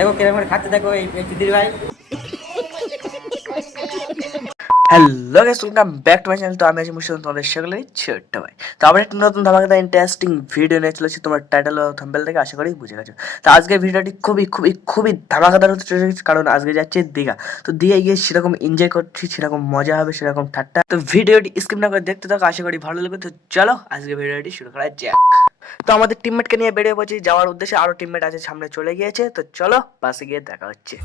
দেখো কিরকম করে খাচ্ছে, দেখো এই দিদির ভাই। Hello guys, welcome back to my channel. তো আমি আছি মুর্শিদ, তোমাদের সকলেই ছোট্ট ভাই। তো আবার একটা নতুন ধামাকাদার ইন্টারেস্টিং ভিডিও নিয়ে চলেছি। তোমার টাইটেল ও থাম্বনেল থেকে আশা করি বুঝে গেছো। তো আজকের ভিডিওটি খুবই খুবই খুবই ধামাকাদার হতে চলেছে, কারণ আজকে যাচ্ছে দীঘা। তো দীঘায় গিয়ে সেরকম এনজয় করছি, সেরকম মজা হবে, সেরকম ঠাট্টা। তো ভিডিওটি স্কিপ না করে দেখতে থাকো, আশা করি ভালো লাগবে। তো চলো আজকে ভিডিওটি শুরু করা যাক। তো আমাদের টিমমেটকে নিয়ে বেরিয়ে পড়ছি যাওয়ার উদ্দেশ্যে। আরো টিমমেট আছে, সামনে চলে গিয়েছে। তো চলো বাসে গিয়ে দেখা হচ্ছে।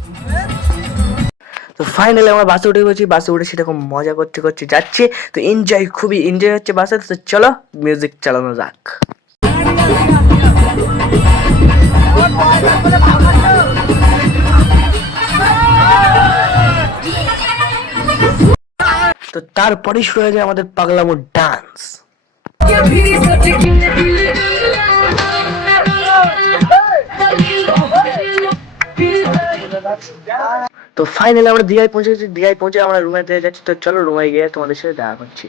তো ফাইনালি আমরা বাসে উঠে গেছি। বাসে উঠে সেরকম মজা করতে করতে যাচ্ছি। তো এনজয়, খুবই এনজয় হচ্ছে বাসে। তো চলো মিউজিক চালানো যাক। তো তারপরেই শুরু হয়ে যায় আমাদের পাগলামো ডান্স। তো ফাইনালি আমরা দীঘায় পৌঁছে গেছি। দীঘায় পৌঁছে আমরা রুমে যাচ্ছি। তো চলো রুমে গিয়ে তোমাদের সাথে দেখা করছি।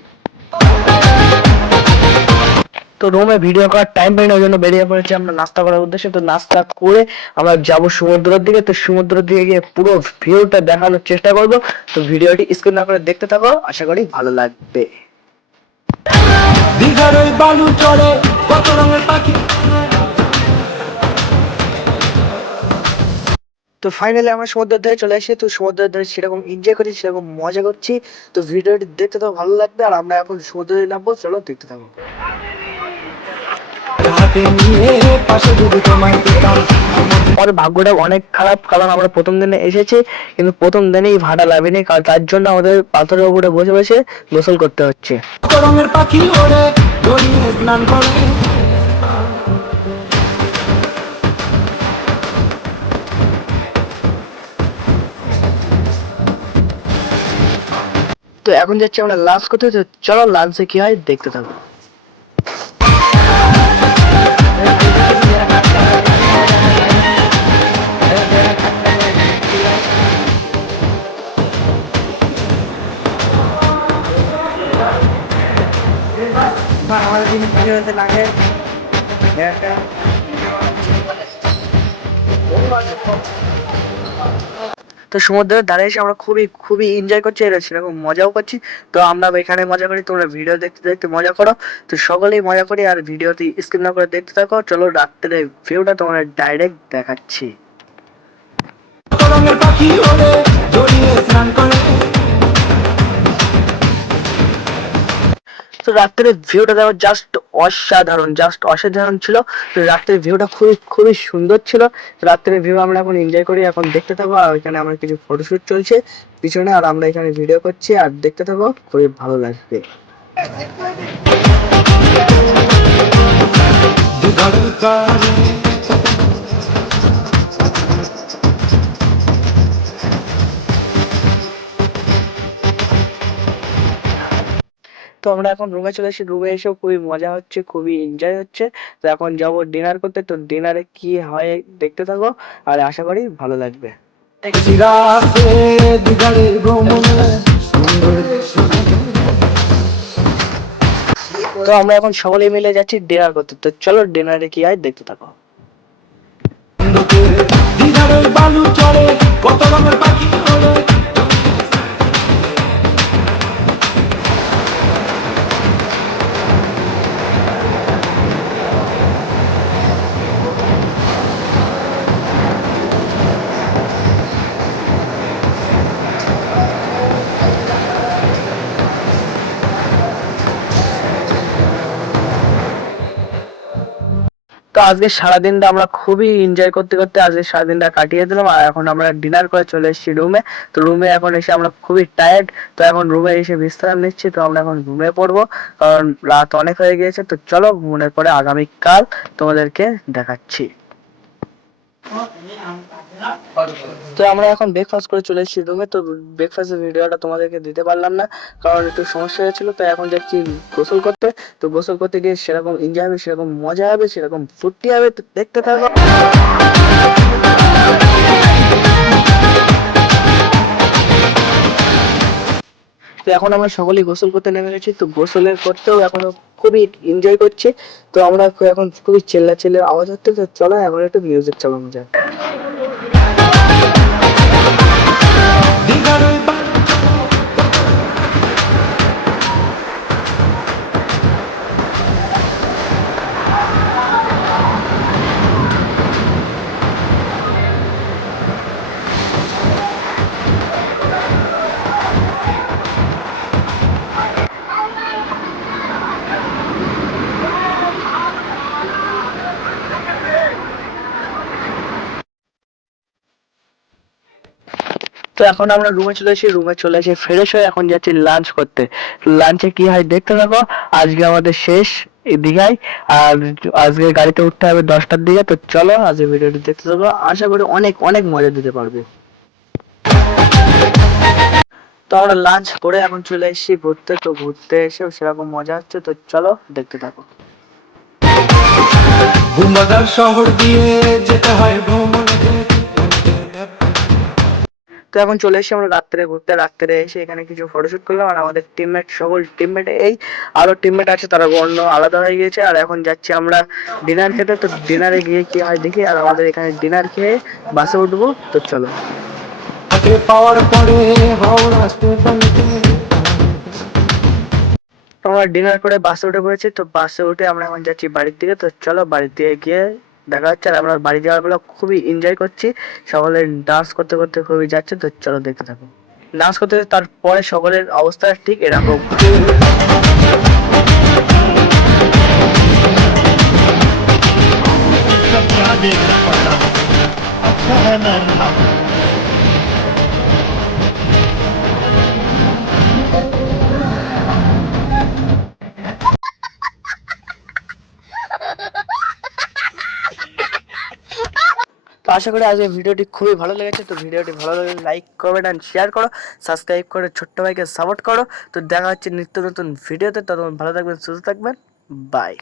তো রুমে ভিডিও করার টাইম পাই না, ওই জন্য বেরিয়ে পড়েছি আমরা নাস্তা করার উদ্দেশ্যে। তো নাস্তা করে আমরা যাব সমুদ্রের দিকে। তো সমুদ্রের দিকে গিয়ে পুরো ভিউটা দেখানোর চেষ্টা করব। তো ভিডিওটি স্কিপ না করে দেখতে থাকো, আশা করি ভালো লাগবে। দীঘার ওই বালু চড়ে কত রঙের পাখি। তো ফাইনালি আমরা সমুদ্রের ধারে চলে আসি। তো সমুদ্রের ধারে সেরকম এনজয় করছি, সেরকম মজা করছি। তো ভিডিওটি দেখতে তো ভালো লাগবে। আর আমরা এখন সমুদ্রে নামবো, চলো দেখতে থাকো। আমাদের ভাগ্যটা অনেক খারাপ, কারণ আমরা প্রথম দিনে এসেছি কিন্তু প্রথম দিনেই ভাড়া লাগেনি, কারণ তার জন্য আমাদের পাথরের উপরে বসে বসে গোসল করতে হচ্ছে। রঙের পাখি ওড়ে দড়িয়ে স্নান করে। তো এখন যাচ্ছি আমরা লাঞ্চ করতে। তো চলো লাঞ্চে কি হয় দেখতে থাকো। আমাদের জিনিস হতে লাগে একটা। তো সমুদ্রের ধারে এসে আমরা খুবই খুবই এনজয় করছি, আর সেরকম মজাও করছি। তো আমরা এখানে মজা করি, তোমরা ভিডিও দেখতে দেখতে মজা করো। তো সকলেই মজা করি, আর ভিডিওটি স্কিপ না করে দেখতে থাকো। চলো রাত্রে ভিউটা তোমার ডাইরেক্ট দেখাচ্ছি। তো রাত্রের ভিউটা দেখো, জাস্ট অসাধারণ, জাস্ট অসাধারণ ছিল। তো রাত্রের ভিউটা খুবই খুবই সুন্দর ছিল। রাত্রের ভিউ আমরা এখন এনজয় করি, এখন দেখতে থাকো। আর ওইখানে আমার কিছু ফটোশুট চলছে পিছনে, আর আমরা এখানে ভিডিও করছি, আর দেখতে থাকো, খুবই ভালো লাগবে। তো আমরা এখন রুমে চলে এসেছি। রুমে এসেও খুবই মজা হচ্ছে, খুবই এনজয় হচ্ছে। তো এখন যাবো ডিনার করতে। তো ডিনারে কি হয় দেখতে থাকো, আর আশা করি ভালো লাগবে। তো আমরা এখন সকলে মিলে যাচ্ছি ডিনার করতে। তো চলো ডিনারে কি হয় দেখতে থাকো। বালু চড়ে কত রঙের পাখি ওড়ে। তো আজকে সারাদিনটা আমরা খুবই এনজয় করতে করতে আজকে সারাদিনটা কাটিয়ে দিলাম। আর এখন আমরা ডিনার করে চলে এসেছি রুমে। তো রুমে এখন এসে আমরা খুবই টায়ার্ড। তো এখন রুমে এসে বিশ্রাম নিচ্ছি। তো আমরা এখন ঘুমিয়ে পড়বো, কারণ রাত অনেক হয়ে গিয়েছে। তো চলো ঘুমানোর পরে আগামীকাল তোমাদেরকে দেখাচ্ছি। তো আমরা এখন ব্রেকফাস্ট করে চলে এসেছি রুমে। তো ব্রেকফাস্টের ভিডিওটা তোমাদেরকে দিতে পারলাম না, কারণ একটু সমস্যা হয়েছিল। তো এখন যাচ্ছি গোসল করতে। তো গোসল করতে গিয়ে সেরকম এনজয় হবে, সেরকম মজা হবে, সেরকম ফুর্তি হবে। তো দেখতে থাকো। তো এখন আমরা সকলেই গোসল করতে নেমে গেছি। তো গোসলের করতেও এখনো খুবই এনজয় করছি। তো আমরা এখন খুবই চেল্লা চেল্লার আওয়াজ হচ্ছে। তো চলো এখন একটু মিউজিক চালানো যায়। তো এখন আমরা রুমে চলে এসে ফ্রেশ হয়ে এখন যাচ্ছি লাঞ্চ করতে। লাঞ্চে কি হয় দেখতে থাকো। আজকে আমাদের শেষ এই দীঘায়। আর আজকে গাড়িতে উঠতে হবে 10টার দিকে। তো চলো আজকে ভিডিওটি দেখতে থাকো, আশা করি অনেক অনেক মজা দিতে পারবে। তো আমরা লাঞ্চ করে এখন চলে এসেছি ঘুরতে। তো ঘুরতে এসেও সেরকম মজা হচ্ছে, তো চলো দেখতে থাকো। ঘুমবাদার শহর দিয়ে যেতে হয় ভ্রমণে। তো এখন চলে এসেছি আমরা রাত্রে ঘুরতে। রাত্রে এসে এখানে কিছু ফটোশুট করলাম। আর আমাদের টিমমেট, সকল টিমমেট এই আরো টিমমেট আছে, তারা অন্য আলাদা হয়ে গিয়েছে। আর এখন যাচ্ছি আমরা ডিনার খেতে। তো ডিনারে গিয়ে কি হয় দেখি। আর আমাদের এখানে ডিনার খেয়ে বাসে উঠবো। তো চলো। তাকে পাওয়ার পরে হাওড়া স্টেশনকে তো আমরা ডিনার করে বাসে উঠে পড়েছি। তো বাসে উঠে আমরা এখন যাচ্ছি বাড়ির দিকে। তো চলো বাড়ির দিকে গিয়ে দেখা যাচ্ছে। আর আমরা বাড়ি যাওয়ার বেলা খুবই এনজয় করছি, সকলে ডান্স করতে করতে খুবই যাচ্ছে। তো চলো দেখতে থাকো। ডান্স করতে করতে তারপরে সকলের অবস্থা ঠিক এরকম। তো আশা করি আজকের ভিডিওটি খুবই ভালো লেগেছে। তো ভিডিওটি ভালো লাগলে লাইক, কমেন্ট অ্যান্ড শেয়ার করো, সাবস্ক্রাইব করে ছোট্ট ভাইকে সাপোর্ট করো। তো দেখা হচ্ছে নিত্য নতুন ভিডিওতে। ততক্ষণ ভালো থাকবেন, সুস্থ থাকবেন, বাই।